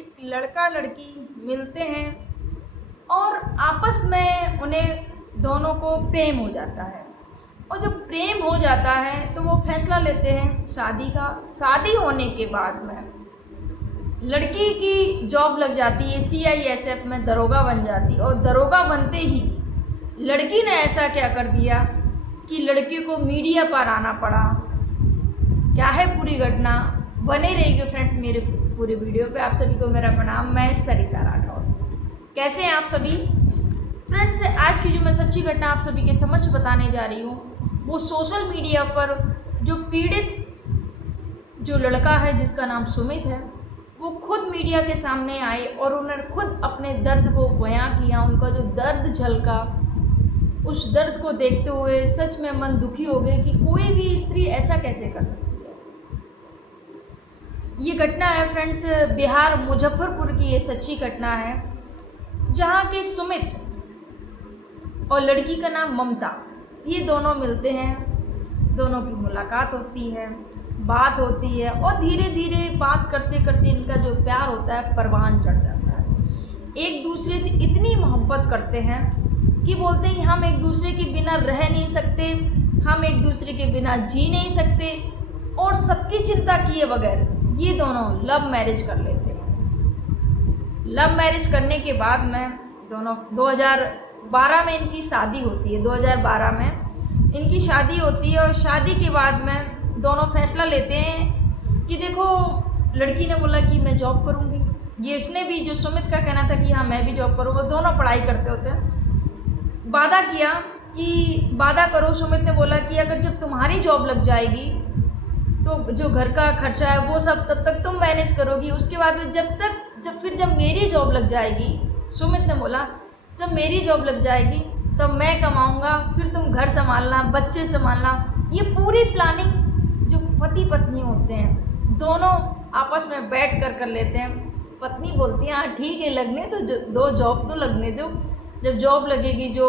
एक लड़का लड़की मिलते हैं और आपस में उन्हें दोनों को प्रेम हो जाता है। और जब प्रेम हो जाता है तो वो फैसला लेते हैं शादी का। शादी होने के बाद में लड़की की जॉब लग जाती है, CISF में दरोगा बन जाती है। और दरोगा बनते ही लड़की ने ऐसा क्या कर दिया कि लड़की को मीडिया पर आना पड़ा। क्या है पूरी घटना, बने रहिए फ्रेंड्स मेरे पूरे वीडियो पे। आप सभी को मेरा प्रणाम। मैं सरिता राठौर। कैसे हैं आप सभी फ्रेंड्स? आज की जो मैं सच्ची घटना आप सभी के समक्ष बताने जा रही हूँ वो सोशल मीडिया पर जो पीड़ित जो लड़का है जिसका नाम सुमित है, वो खुद मीडिया के सामने आए और उन्होंने खुद अपने दर्द को बयां किया। उनका जो दर्द झलका, उस दर्द को देखते हुए सच में मन दुखी हो गया कि कोई भी स्त्री ऐसा कैसे कर सकती है। ये घटना है फ्रेंड्स बिहार मुजफ्फरपुर की। ये सच्ची घटना है जहाँ के सुमित और लड़की का नाम ममता, ये दोनों मिलते हैं। दोनों की मुलाकात होती है, बात होती है और धीरे धीरे बात करते करते इनका जो प्यार होता है परवान चढ़ जाता है। एक दूसरे से इतनी मोहब्बत करते हैं कि बोलते हैं कि हम एक दूसरे के बिना रह नहीं सकते, हम एक दूसरे के बिना जी नहीं सकते। और सबकी चिंता किए बगैर ये दोनों लव मैरिज कर लेते हैं। लव मैरिज करने के बाद में दोनों 2012 में इनकी शादी होती है। 2012 में इनकी शादी होती है और शादी के बाद में दोनों फैसला लेते हैं कि देखो, लड़की ने बोला कि मैं जॉब करूँगी, ये इसने भी, जो सुमित का कहना था कि हाँ मैं भी जॉब करूँगा। दोनों पढ़ाई करते होते हैं। वादा किया कि वादा करो। सुमित ने बोला कि अगर जब तुम्हारी जॉब लग जाएगी तो जो घर का खर्चा है वो सब तब तक तुम मैनेज करोगी। उसके बाद में जब मेरी जॉब लग जाएगी, सुमित ने बोला जब मेरी जॉब लग जाएगी तब मैं कमाऊँगा, फिर तुम घर संभालना, बच्चे संभालना। ये पूरी प्लानिंग जो पति पत्नी होते हैं दोनों आपस में बैठ कर लेते हैं। पत्नी बोलती है हाँ ठीक है, लगने तो दो जॉब तो लगने दो, जब जॉब लगेगी जो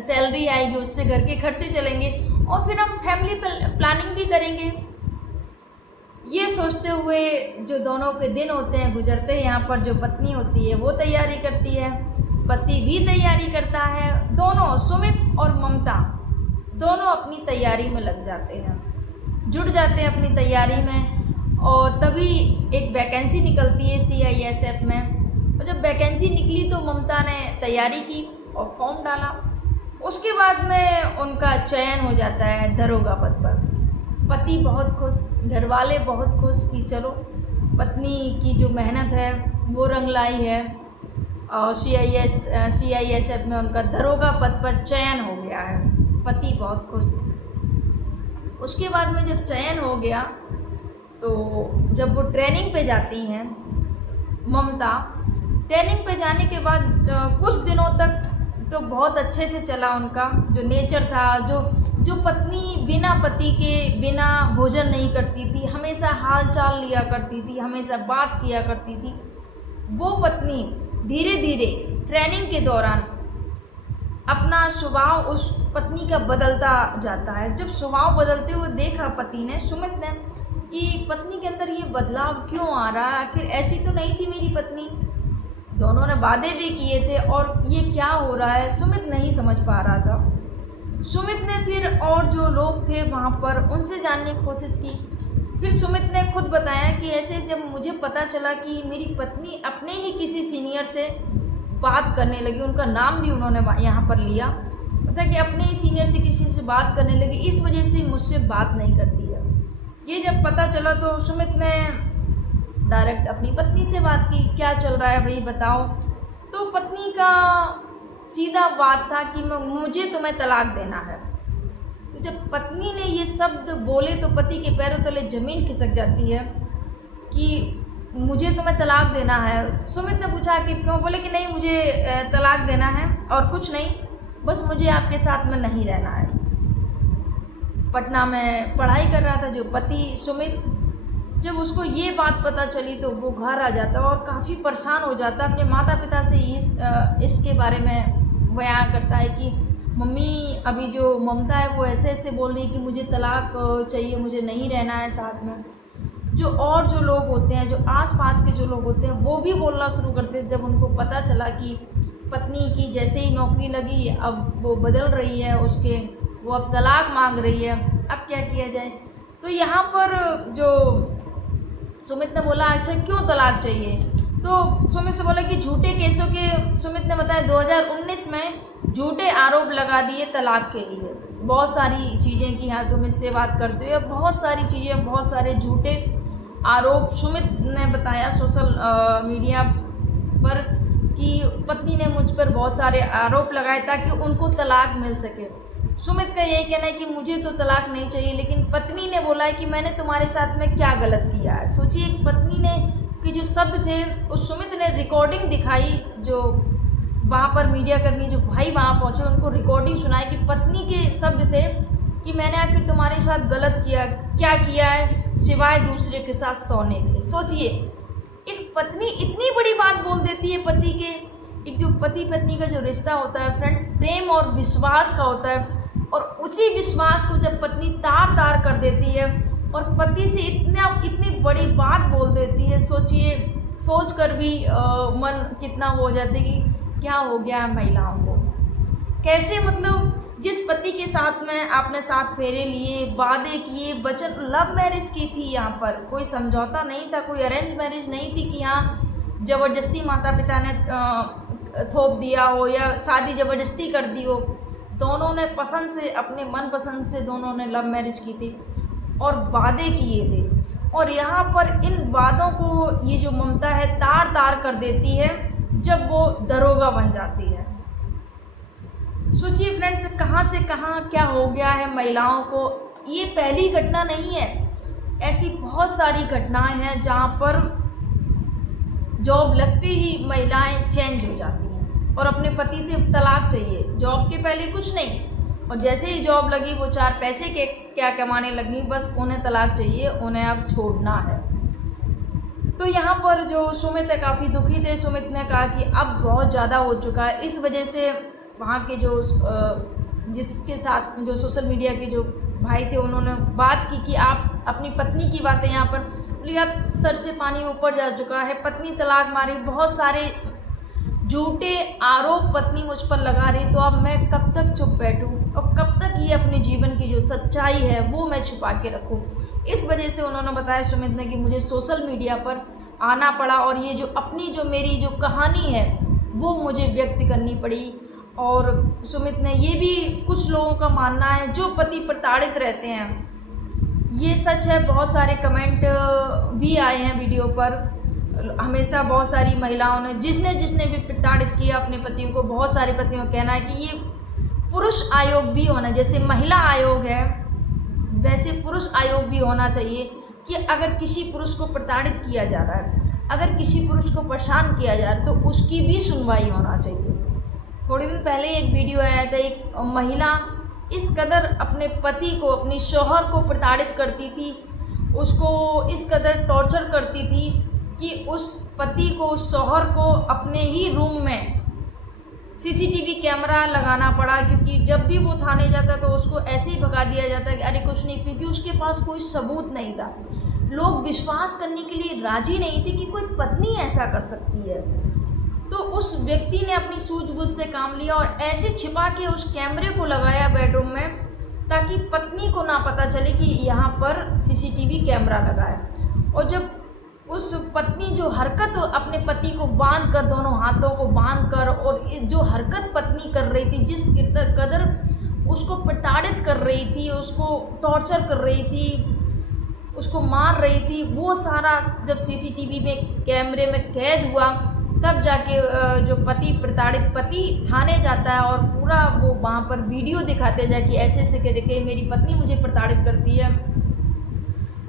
सैलरी आएगी उससे घर के खर्चे चलेंगे और फिर हम फैमिली प्लानिंग भी करेंगे। ये सोचते हुए जो दोनों के दिन होते हैं गुजरते हैं, यहाँ पर जो पत्नी होती है वो तैयारी करती है, पति भी तैयारी करता है। दोनों सुमित और ममता दोनों अपनी तैयारी में लग जाते हैं, जुट जाते हैं अपनी तैयारी में। और तभी एक वैकेंसी निकलती है CISF में। और जब वैकेंसी निकली तो ममता ने तैयारी की और फॉर्म डाला। उसके बाद में उनका चयन हो जाता है दरोगा पद पर। पति बहुत खुश, घर वाले बहुत खुश कि चलो पत्नी की जो मेहनत है वो रंग लाई है और CISF में उनका दरोगा पद पर चयन हो गया है। पति बहुत खुश। उसके बाद में जब चयन हो गया तो जब वो ट्रेनिंग पे जाती हैं ममता, ट्रेनिंग पे जाने के बाद कुछ दिनों तक तो बहुत अच्छे से चला उनका जो नेचर था। जो पत्नी बिना पति के बिना भोजन नहीं करती थी, हमेशा हाल चाल लिया करती थी, हमेशा बात किया करती थी, वो पत्नी धीरे धीरे ट्रेनिंग के दौरान अपना स्वभाव उस पत्नी का बदलता जाता है। जब स्वभाव बदलते हुए देखा पति ने, सुमित ने, कि पत्नी के अंदर ये बदलाव क्यों आ रहा है, आखिर ऐसी तो नहीं थी मेरी पत्नी। दोनों ने वादे भी किए थे और ये क्या हो रहा है सुमित नहीं समझ पा रहा था। सुमित ने फिर और जो लोग थे वहाँ पर उनसे जानने की कोशिश की। फिर सुमित ने खुद बताया कि ऐसे जब मुझे पता चला कि मेरी पत्नी अपने ही किसी सीनियर से बात करने लगी, उनका नाम भी उन्होंने यहाँ पर लिया, मतलब कि अपने ही सीनियर से किसी से बात करने लगी, इस वजह से मुझसे बात नहीं करती है। ये जब पता चला तो सुमित ने डायरेक्ट अपनी पत्नी से बात की, क्या चल रहा है भाई बताओ। तो पत्नी का सीधा बात था कि मुझे तुम्हें तलाक देना है। तो जब पत्नी ने ये शब्द बोले तो पति के पैरों तले ज़मीन खिसक जाती है कि मुझे तुम्हें तलाक देना है। सुमित ने पूछा कि क्यों? बोले कि नहीं, मुझे तलाक देना है और कुछ नहीं, बस मुझे आपके साथ में नहीं रहना है। पटना में पढ़ाई कर रहा था जो पति सुमित, जब उसको ये बात पता चली तो वो घर आ जाता और काफ़ी परेशान हो जाता। अपने माता पिता से इसके बारे में बयान करता है कि मम्मी अभी जो ममता है वो ऐसे ऐसे बोल रही है कि मुझे तलाक चाहिए, मुझे नहीं रहना है साथ में। जो और जो लोग होते हैं, जो आसपास के जो लोग होते हैं, वो भी बोलना शुरू करते हैं जब उनको पता चला कि पत्नी की जैसे ही नौकरी लगी अब वो बदल रही है, उसके वो अब तलाक मांग रही है, अब क्या किया जाए। तो यहाँ पर जो सुमित ने बोला अच्छा क्यों तलाक चाहिए, तो सुमित से बोला कि झूठे केसों के, सुमित ने बताया 2019 में झूठे आरोप लगा दिए तलाक के लिए, बहुत सारी चीज़ें की। हाँ तुम इससे बात करते हो, बहुत सारी चीज़ें, बहुत सारे झूठे आरोप सुमित ने बताया सोशल मीडिया पर कि पत्नी ने मुझ पर बहुत सारे आरोप लगाए ताकि उनको तलाक मिल सके। सुमित का यही कहना है कि मुझे तो तलाक नहीं चाहिए, लेकिन पत्नी ने बोला है कि मैंने तुम्हारे साथ में क्या गलत किया है। सोचिए एक पत्नी ने कि जो शब्द थे उस सुमित ने रिकॉर्डिंग दिखाई, जो वहाँ पर मीडिया कर्मी जो भाई वहाँ पहुँचे उनको रिकॉर्डिंग सुनाई कि पत्नी के शब्द थे कि मैंने आखिर तुम्हारे साथ गलत किया, क्या किया है सिवाय दूसरे के साथ सोने के। सोचिए एक पत्नी इतनी बड़ी बात बोल देती है पति के। एक जो पति पत्नी का जो रिश्ता होता है फ्रेंड्स, प्रेम और विश्वास का होता है, और उसी विश्वास को जब पत्नी तार तार कर देती है और पति से इतनी बड़ी बात बोल देती है, सोचिए सोच कर भी मन कितना हो जाता है कि क्या हो गया है महिलाओं को। कैसे मतलब जिस पति के साथ में आपने साथ फेरे लिए, वादे किए, वचन, लव मैरिज की थी, यहाँ पर कोई समझौता नहीं था, कोई अरेंज मैरिज नहीं थी कि यहाँ ज़बरदस्ती माता पिता ने थोप दिया हो या शादी ज़बरदस्ती कर दी हो। दोनों ने पसंद से, अपने मन पसंद से दोनों ने लव मैरिज की थी और वादे किए थे, और यहाँ पर इन वादों को ये जो ममता है तार तार कर देती है जब वो दरोगा बन जाती है। सोचिए फ्रेंड्स कहाँ से कहाँ क्या हो गया है महिलाओं को। ये पहली घटना नहीं है, ऐसी बहुत सारी घटनाएं हैं जहाँ पर जॉब लगते ही महिलाएं चेंज हो जाती हैं और अपने पति से तलाक चाहिए। जॉब के पहले कुछ नहीं, और जैसे ही जॉब लगी वो चार पैसे के क्या कमाने लगी, बस उन्हें तलाक चाहिए, उन्हें अब छोड़ना है। तो यहाँ पर जो सुमित है काफ़ी दुखी थे। सुमित ने कहा कि अब बहुत ज़्यादा हो चुका है। इस वजह से वहाँ के जो जिसके साथ जो सोशल मीडिया के जो भाई थे उन्होंने बात की कि आप अपनी पत्नी की बातें यहाँ पर बोली, आप सर से पानी ऊपर जा चुका है, पत्नी तलाक मारी, बहुत सारे झूठे आरोप पत्नी मुझ पर लगा रही, तो अब मैं कब तक चुप बैठूं और कब तक ये अपने जीवन की जो सच्चाई है वो मैं छुपा के रखूं। इस वजह से उन्होंने बताया सुमित ने कि मुझे सोशल मीडिया पर आना पड़ा और ये जो अपनी जो मेरी जो कहानी है वो मुझे व्यक्त करनी पड़ी। और सुमित ने ये भी, कुछ लोगों का मानना है जो पति प्रताड़ित रहते हैं, ये सच है, बहुत सारे कमेंट भी आए हैं वीडियो पर। हमेशा बहुत सारी महिलाओं ने जिसने भी प्रताड़ित किया अपने पतियों को, बहुत सारे पतियों का कहना है कि ये पुरुष आयोग भी होना, जैसे महिला आयोग है वैसे पुरुष आयोग भी होना चाहिए कि अगर किसी पुरुष को प्रताड़ित किया जा रहा है, अगर किसी पुरुष को परेशान किया जा रहा है तो उसकी भी सुनवाई होना चाहिए। थोड़े दिन पहले एक वीडियो आया था, एक महिला इस कदर अपने पति को, अपनी शौहर को प्रताड़ित करती थी, उसको इस कदर टॉर्चर करती थी कि उस पति को, उस शौहर को अपने ही रूम में सीसीटीवी कैमरा लगाना पड़ा, क्योंकि जब भी वो थाने जाता तो उसको ऐसे ही भगा दिया जाता कि अरे कुछ नहीं, क्योंकि उसके पास कोई सबूत नहीं था। लोग विश्वास करने के लिए राजी नहीं थे कि कोई पत्नी ऐसा कर सकती है। तो उस व्यक्ति ने अपनी सूझबूझ से काम लिया और ऐसे छिपा के उस कैमरे को लगाया बेडरूम में ताकि पत्नी को ना पता चले कि यहाँ पर सीसीटीवी कैमरा लगा है। और जब उस पत्नी जो हरकत अपने पति को बांध कर, दोनों हाथों को बांध कर, और जो हरकत पत्नी कर रही थी, जिस कदर उसको प्रताड़ित कर रही थी, उसको टॉर्चर कर रही थी, उसको मार रही थी, वो सारा जब सीसीटीवी में कैमरे में कैद हुआ तब जाके जो प्रताड़ित पति थाने जाता है और पूरा वो वहाँ पर वीडियो दिखाते जाए कि ऐसे ऐसे करके मेरी पत्नी मुझे प्रताड़ित करती है।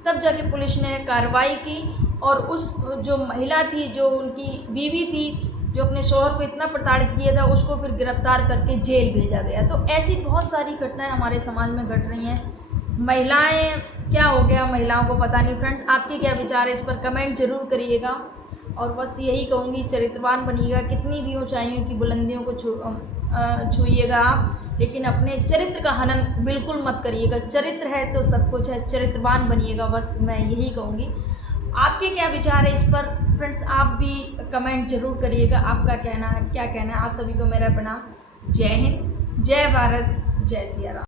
तब जाके पुलिस ने कार्रवाई की और उस जो महिला थी, जो उनकी बीवी थी, जो अपने शौहर को इतना प्रताड़ित किया था, उसको फिर गिरफ्तार करके जेल भेजा गया। तो ऐसी बहुत सारी घटनाएं हमारे समाज में घट रही हैं। महिलाएं, क्या हो गया महिलाओं को पता नहीं। फ्रेंड्स आपके क्या विचार है इस पर कमेंट जरूर करिएगा, और बस यही कहूँगी चरित्रवान बनिएगा। कितनी भी ऊंचाइयों की बुलंदियों को छूइएगा आप, लेकिन अपने चरित्र का हनन बिल्कुल मत करिएगा। चरित्र है तो सब कुछ है, चरित्रवान बनिएगा, बस मैं यही कहूँगी। आपके क्या विचार है इस पर फ्रेंड्स? आप भी कमेंट जरूर करिएगा, आपका कहना है क्या कहना है। आप सभी को मेरा प्रणाम। जय हिंद, जय भारत, जय सिया राम।